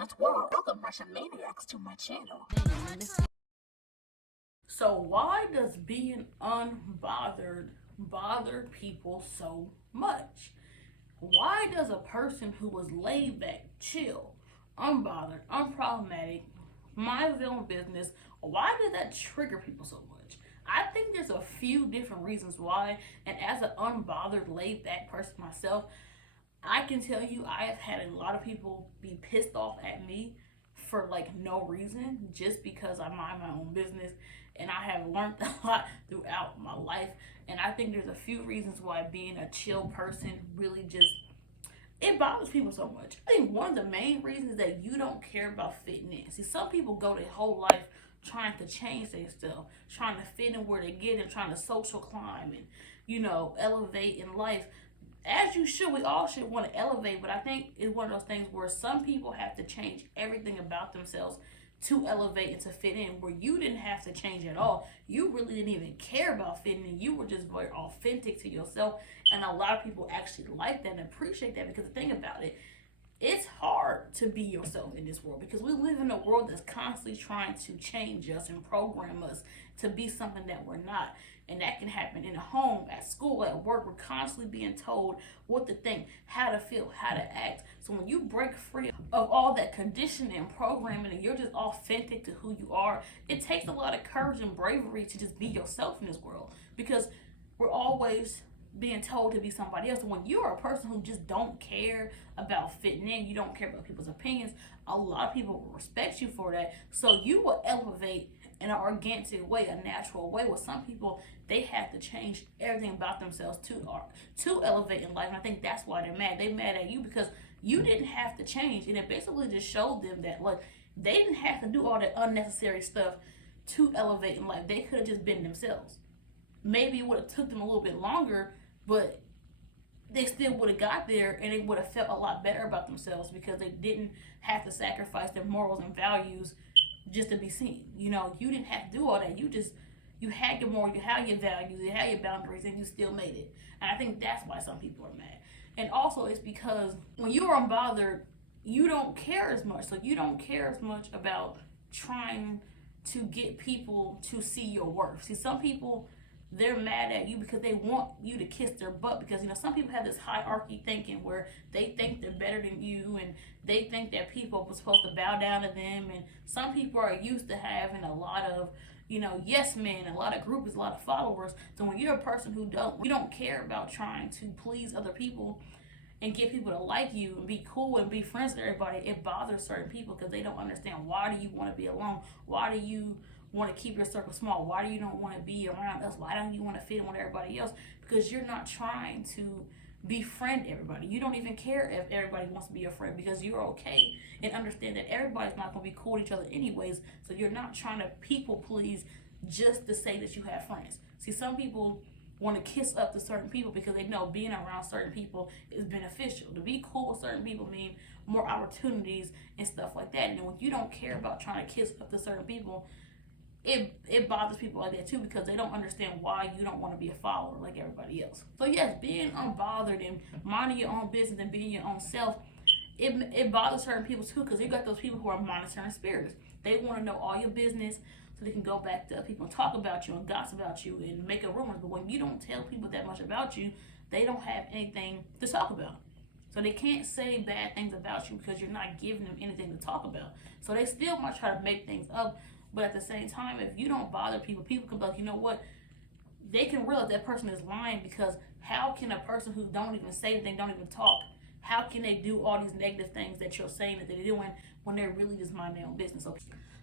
Planet's world. Welcome RetroManiacs to my channel. So why does being unbothered bother people so much? Why does a person who was laid back, chill, unbothered, unproblematic, mind their own business, why does that trigger people so much? I think there's a few different reasons why, and as an unbothered, laid back person myself, I can tell you I have had a lot of people be pissed off at me for like no reason, just because I mind my own business, and I have learned a lot throughout my life. And I think there's a few reasons why being a chill person really just, it bothers people so much. I think one of the main reasons is that you don't care about fitting in. See, some people go their whole life trying to change themselves, trying to fit in where they get and trying to social climb and, you know, elevate in life. As you should, we all should want to elevate, but I think it's one of those things where some people have to change everything about themselves to elevate and to fit in, where you didn't have to change at all. You really didn't even care about fitting in. You were just very authentic to yourself, and a lot of people actually like that and appreciate that, because the thing about it, it's hard to be yourself in this world, because we live in a world that's constantly trying to change us and program us to be something that we're not. And that can happen in a home, at school, at work. We're constantly being told what to think, how to feel, how to act. So when you break free of all that conditioning and programming, and you're just authentic to who you are, it takes a lot of courage and bravery to just be yourself in this world, because we're always being told to be somebody else. And when you're a person who just don't care about fitting in, you don't care about people's opinions, a lot of people will respect you for that. So you will elevate in an organic way, a natural way, where some people, they have to change everything about themselves to elevate in life. And I think that's why they're mad. They're mad at you because you didn't have to change. And it basically just showed them that, look, they didn't have to do all that unnecessary stuff to elevate in life. They could have just been themselves. Maybe it would have took them a little bit longer, but they still would have got there, and they would have felt a lot better about themselves, because they didn't have to sacrifice their morals and values just to be seen. You know, you didn't have to do all that. You had your morals, you had your values, you had your boundaries, and you still made it. And I think that's why some people are mad. And also it's because when you're unbothered, you don't care as much. So you don't care as much about trying to get people to see your worth. See, some people, they're mad at you because they want you to kiss their butt, because, you know, some people have this hierarchy thinking where they think they're better than you, and they think that people are supposed to bow down to them. And some people are used to having a lot of, you know, yes men, a lot of groupies, a lot of followers. So when you're a person who don't care about trying to please other people and get people to like you and be cool and be friends with everybody, it bothers certain people, because they don't understand, why do you want to be alone? Why do you want to keep your circle small? Why do you don't want to be around us? Why don't you want to fit in with everybody else? Because you're not trying to befriend everybody. You don't even care if everybody wants to be your friend, because you're okay and understand that everybody's not going to be cool with each other anyways. So you're not trying to people please just to say that you have friends. See, some people want to kiss up to certain people because they know being around certain people is beneficial. To be cool with certain people mean more opportunities and stuff like that. And when you don't care about trying to kiss up to certain people, it bothers people like that too, because they don't understand why you don't want to be a follower like everybody else. So yes, being unbothered and minding your own business and being your own self, it bothers certain people too, because you got those people who are monitoring spirits. They want to know all your business so they can go back to people and talk about you and gossip about you and make up rumors. But when you don't tell people that much about you, they don't have anything to talk about. So they can't say bad things about you because you're not giving them anything to talk about. So they still might try to make things up. But at the same time, if you don't bother people, people can be like, you know what? They can realize that person is lying, because how can a person who don't even say anything, don't even talk, how can they do all these negative things that you're saying that they're doing when they're really just mind their own business?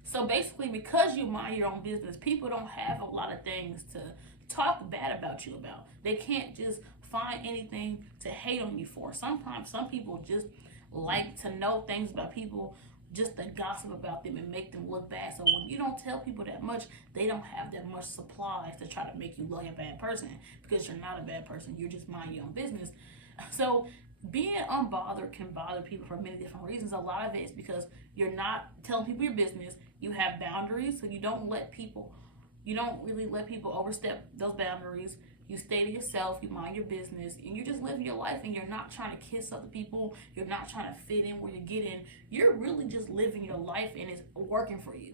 So basically, because you mind your own business, people don't have a lot of things to talk bad about you about. They can't just find anything to hate on you for. Sometimes some people just like to know things about people, just to gossip about them and make them look bad. So when you don't tell people that much, they don't have that much supplies to try to make you look like a bad person, because you're not a bad person. You're just mind your own business. So being unbothered can bother people for many different reasons. A lot of it is because you're not telling people your business. You have boundaries, so you don't really let people overstep those boundaries. You stay to yourself, you mind your business, and you're just living your life, and you're not trying to kiss other people. You're not trying to fit in where you get in. You're really just living your life, and it's working for you.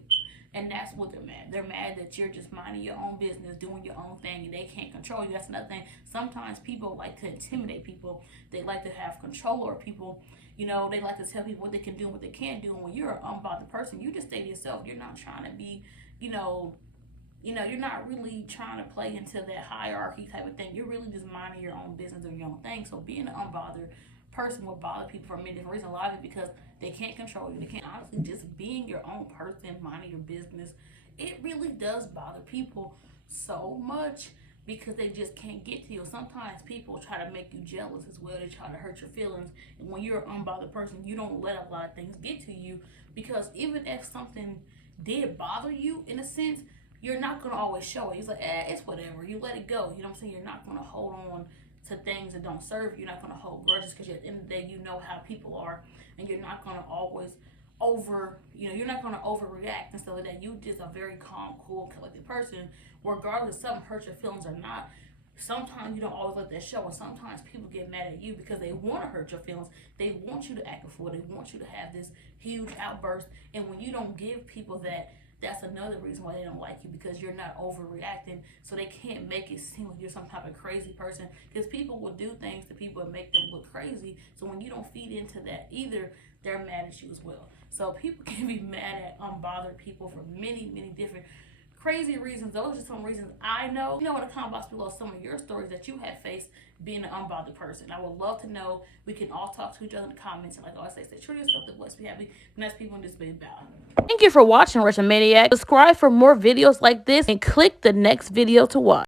And that's what they're mad. They're mad that you're just minding your own business, doing your own thing, and they can't control you. That's another thing. Sometimes people like to intimidate people. They like to have control over people. You know, they like to tell people what they can do and what they can't do. And when you're an unbothered person, you just stay to yourself. You're not trying to be, you're not really trying to play into that hierarchy type of thing. You're really just minding your own business, doing your own thing. So being an unbothered person will bother people for many different reasons. A lot of it because they can't control you. They can't, honestly, just being your own person, minding your business, it really does bother people so much because they just can't get to you. Sometimes people try to make you jealous as well. They try to hurt your feelings. And when you're an unbothered person, you don't let a lot of things get to you, because even if something did bother you in a sense, you're not going to always show it. It's like, it's whatever. You let it go. You know what I'm saying? You're not going to hold on to things that don't serve you. You're not going to hold grudges, because at the end of the day, you know how people are, and you're not going to always you're not going to overreact and stuff like that. You just a very calm, cool, collected person, regardless if something hurts your feelings or not. Sometimes you don't always let that show, and sometimes people get mad at you because they want to hurt your feelings. They want you to act a fool. They want you to have this huge outburst, and when you don't give people that, that's another reason why they don't like you, because you're not overreacting. So they can't make it seem like you're some type of crazy person, because people will do things to people and make them look crazy. So when you don't feed into that either, they're mad at you as well. So people can be mad at unbothered people for many, many different crazy reasons. Those are some reasons I know. You know, in the comment box below some of your stories that you have faced being an unbothered person. I would love to know. We can all talk to each other in the comments. And like I always say, stay true to yourself, the voice be happy. And that's people in this big battle. Thank you for watching, RetroManiacs. Subscribe for more videos like this and click the next video to watch.